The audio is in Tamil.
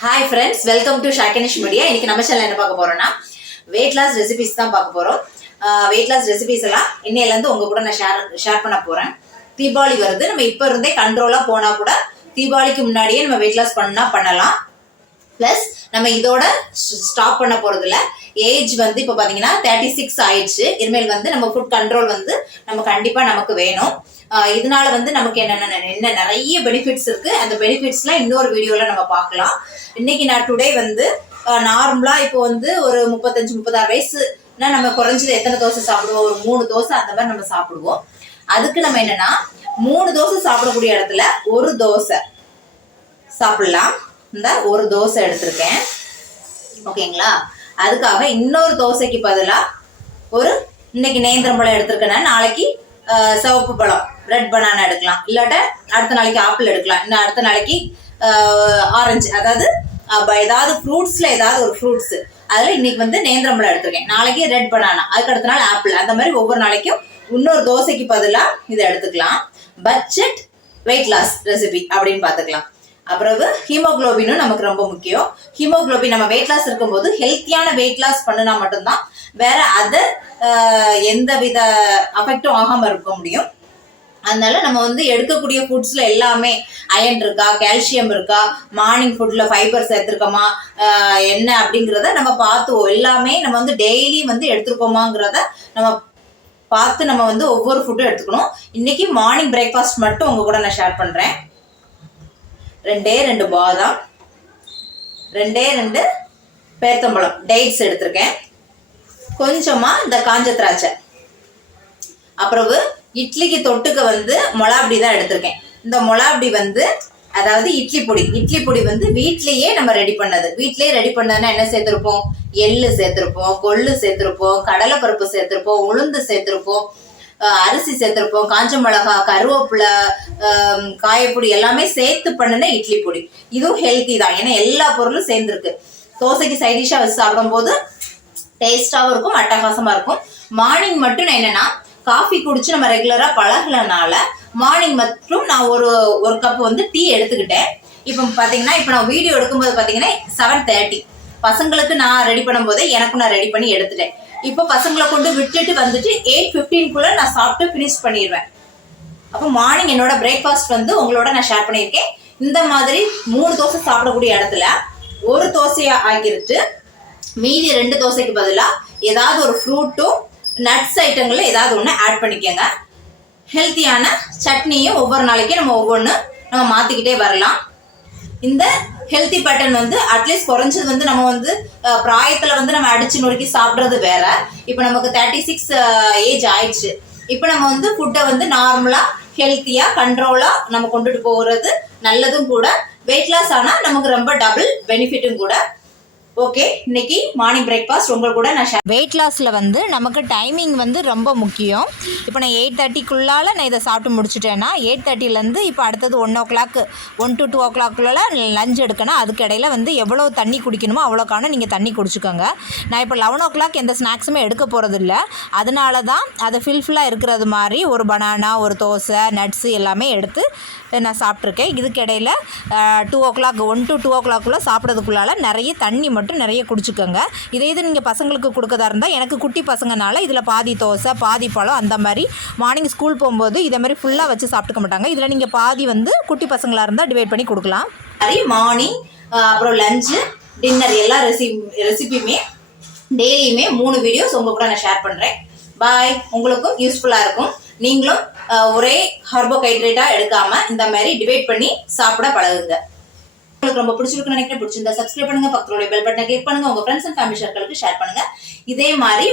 Hi friends, welcome to Shakinish Media. இன்னைக்கு நம்ம சேனல்ல என்ன பார்க்க போறோம்னா weight loss recipes தான் பார்க்க போறோம். weight loss recipes எல்லாம் இன்னையில இருந்து உங்க கூட நான் ஷேர் பண்ண போறேன். தீபாவளி வருது. நம்ம இப்ப இருந்தே கண்ட்ரோலா போனா கூட தீபாவளிக்கு முன்னாடியே நம்ம weight loss பண்ணலாம். பிளஸ் நம்ம இதோட ஸ்டாப் பண்ண போறதுல ஏஜ் வந்து இப்ப பாத்தீங்கன்னா 36 ஆயிடுச்சு. இனிமேல் வந்து நம்ம ஃபுட் கண்ட்ரோல் வந்து நம்ம கண்டிப்பா நமக்கு வேணும். இதனால வந்து நமக்கு என்ன நிறைய பெனிஃபிட்ஸ் இருக்கு. அந்த பெனிஃபிட்ஸ்லாம் இன்னொரு வீடியோல நம்ம பார்க்கலாம். இன்னைக்கு நான் டுடே வந்து நார்மலா இப்போ வந்து ஒரு 35-36 வயசுனா நம்ம குறைஞ்சது எத்தனை தோசை சாப்பிடுவோம்? ஒரு 3 தோசை அந்த மாதிரி நம்ம சாப்பிடுவோம். அதுக்கு நம்ம என்னன்னா 3 தோசை சாப்பிடக்கூடிய இடத்துல ஒரு தோசை சாப்பிடலாம். இந்த ஒரு தோசை எடுத்திருக்கேன், ஓகேங்களா? அதுக்காக இன்னொரு தோசைக்கு பதிலா ஒரு இன்னைக்கு நேந்திரம் பழம் எடுத்திருக்கேன், நாளைக்கு சிவப்பு பழம் ரெட் பனானா எடுக்கலாம், இல்லாட்ட அடுத்த நாளைக்கு ஆப்பிள் எடுக்கலாம், இன்னும் அடுத்த நாளைக்கு ஆரஞ்சு, அதாவது ஏதாவது ஃப்ரூட்ஸ்ல ஏதாவது ஒரு ஃப்ரூட்ஸ். அதுல இன்னைக்கு வந்து நேந்திரம் பழம் எடுத்திருக்கேன், நாளைக்கு ரெட் பனானா, அதுக்கு அடுத்த நாள் ஆப்பிள். அந்த மாதிரி ஒவ்வொரு நாளைக்கும் இன்னொரு தோசைக்கு பதிலா இதை எடுத்துக்கலாம். பட்ஜெட் வெயிட் லாஸ் ரெசிபி அப்படின்னு பாத்துக்கலாம். அப்புறம் ஹீமோகுளோபினும் நமக்கு ரொம்ப முக்கியம். ஹீமோகுளோபின் நம்ம வெயிட் லாஸ் இருக்கும்போது ஹெல்த்தியான வெயிட் லாஸ் பண்ணினா மட்டும்தான் வேற அதர் எந்த வித அஃபெக்டும் ஆகாம இருக்க முடியும். அதனால நம்ம வந்து எடுக்கக்கூடிய ஃபுட்ஸ்ல எல்லாமே அயன் இருக்கா, கால்சியம் இருக்கா, மார்னிங் ஃபுட்ல ஃபைபர் சேர்த்திருக்கோமா என்ன அப்படிங்கிறத நம்ம பார்த்துவோம். எல்லாமே நம்ம வந்து டெய்லி வந்து எடுத்துருக்கோமாங்கிறத நம்ம பார்த்து நம்ம வந்து ஒவ்வொரு ஃபுட்டும் எடுத்துக்கணும். இன்னைக்கு மார்னிங் பிரேக்ஃபாஸ்ட் மட்டும் உங்க கூட நான் ஷேர் பண்றேன். 2 பாதாம், 2 பேர்த்தம்பழம் டேட்ஸ் எடுத்திருக்கேன், கொஞ்சமா இந்த காஞ்ச திராட்சை, அப்புறம் இட்லிக்கு தொட்டுக்க வந்து மொளாப்படி தான் எடுத்திருக்கேன். இந்த மொளாப்படி வந்து அதாவது இட்லி பொடி வந்து வீட்லயே நம்ம ரெடி பண்ணது. வீட்லயே ரெடி பண்ணதுன்னா என்ன சேர்த்திருப்போம்? எள்ளு சேர்த்திருப்போம், கொள்ளு சேர்த்திருப்போம், கடலை பருப்பு சேர்த்திருப்போம், உளுந்து சேர்த்திருப்போம், அரிசி சேர்த்திருப்போம், காஞ்ச மிளகா, கருவேப்பிலை, காயப்பொடி எல்லாமே சேர்த்து பண்ணின இட்லி பொடி. இதுவும் ஹெல்த்தி தான், ஏன்னா எல்லா பொருளும் சேர்ந்துருக்கு. தோசைக்கு சைடிஷா வச்சு சாப்பிடும் போது டேஸ்டாவும் இருக்கும், அட்டகாசமா இருக்கும். மார்னிங் மட்டும் நான் என்னன்னா காஃபி குடிச்சு நம்ம ரெகுலரா பழகலனால மார்னிங் மட்டும் நான் ஒரு கப் வந்து டீ எடுத்துக்கிட்டேன். இப்போ பாத்தீங்கன்னா இப்போ நான் வீடியோ எடுக்கும்போது பாத்தீங்கன்னா 7:30 பசங்களுக்கு நான் ரெடி பண்ணும் போதே எனக்கு நான் ரெடி பண்ணி எடுத்துட்டேன். இப்போ பசங்களை கொண்டு விட்டுட்டு வந்துட்டு 8:15 நான் சாப்பிட்டு ஃபினிஷ் பண்ணிடுவேன். அப்போ மார்னிங் என்னோட பிரேக்ஃபாஸ்ட் வந்து உங்களோட நான் ஷேர் பண்ணியிருக்கேன். இந்த மாதிரி 3 தோசை சாப்பிடக்கூடிய இடத்துல ஒரு தோசையா ஆக்கிருச்சு, மீதி 2 தோசைக்கு பதிலா ஏதாவது ஒரு ஃப்ரூட்டும் நட்ஸ் ஐட்டங்கள்ல ஏதாவது ஒன்று ஆட் பண்ணிக்கோங்க. ஹெல்த்தியான சட்னியும் ஒவ்வொரு நாளைக்கும் நம்ம ஒவ்வொன்று நம்ம மாத்திக்கிட்டே வரலாம். இந்த ஹெல்த்தி பேட்டர்ன் வந்து அட்லீஸ்ட் குறைஞ்சது வந்து நம்ம வந்து பிராயத்துல வந்து நம்ம அடிச்சு நொறுக்கி சாப்பிட்றது வேற. இப்போ நமக்கு 36 ஏஜ் ஆயிடுச்சு. இப்போ நம்ம வந்து ஃபுட்டை வந்து நார்மலா ஹெல்த்தியா கண்ட்ரோலா நம்ம கொண்டுட்டு போகிறது நல்லதும் கூட. வெயிட் லாஸ் ஆனா நமக்கு ரொம்ப டபுள் பெனிஃபிட்டும் கூட. ஓகே, இன்னைக்கு மார்னிங் பிரேக்ஃபாஸ்ட் உங்க கூட நான் வெயிட் லாஸில் வந்து நமக்கு டைமிங் வந்து ரொம்ப முக்கியம். இப்போ நான் 8:30க்குள்ளால நான் இதை சாப்பிட்டு முடிச்சுட்டேன்னா 8:30லேருந்து இப்போ அடுத்தது 1 o'clock 1 to 2 o'clock லஞ்ச் எடுக்கணும். அதுக்கு இடையில வந்து எவ்வளோ தண்ணி குடிக்கணுமோ அவ்வளோக்கான நீங்கள் தண்ணி குடிச்சுக்கோங்க. நான் இப்போ 11 o'clock எந்த ஸ்நாக்ஸுமே எடுக்க போகிறது இல்லை. அதனால தான் அதை ஃபில்ஃபுல்லாக இருக்கிறது மாதிரி ஒரு பனானா, ஒரு தோசை, நட்ஸு எல்லாமே எடுத்து நான் சாப்பிட்ருக்கேன். இதுக்கு இடையில 2 o'clock 1 to 2 o'clock சாப்பிட்றதுக்குள்ளால நிறைய தண்ணி மட்டும் நிறைய குடிச்சுக்கோங்க. இதே இது நீங்கள் பசங்களுக்கு கொடுக்கறதா இருந்தால், எனக்கு குட்டி பசங்கனால இதில் பாதி தோசை பாதி பழம் அந்த மாதிரி மார்னிங் ஸ்கூல் போகும்போது இதை மாதிரி ஃபுல்லாக வச்சு சாப்பிட்டுக்க மாட்டாங்க. இதில் நீங்கள் பாதி வந்து குட்டி பசங்களாக இருந்தால் டிவைட் பண்ணி கொடுக்கலாம். மார்னிங் அப்புறம் லஞ்சு டின்னர் எல்லா ரெசிபியுமே டெய்லியுமே 3 வீடியோஸ் உங்க கூட நான் ஷேர் பண்ணுறேன். பாய். உங்களுக்கும் யூஸ்ஃபுல்லாக இருக்கும். நீங்களும் ஒரே கார்போஹைட்ரேட்டா எடுக்காம இந்த மாதிரி டிவைட் பண்ணி சாப்பிட பழகுங்க. உங்களுக்கு ரொம்ப பிடிச்சிருக்குன்னு நினைக்கிறேன். பிடிச்சிருந்தா சப்ஸ்கிரைப் பண்ணுங்க, பக்கத்துல பெல் பட்டனை கிளிக் பண்ணுங்க, உங்க ஃப்ரெண்ட்ஸ் அண்ட் ஃபேமிலி சர்க்கிளுக்கு ஷேர் பண்ணுங்க. இதே மாதிரி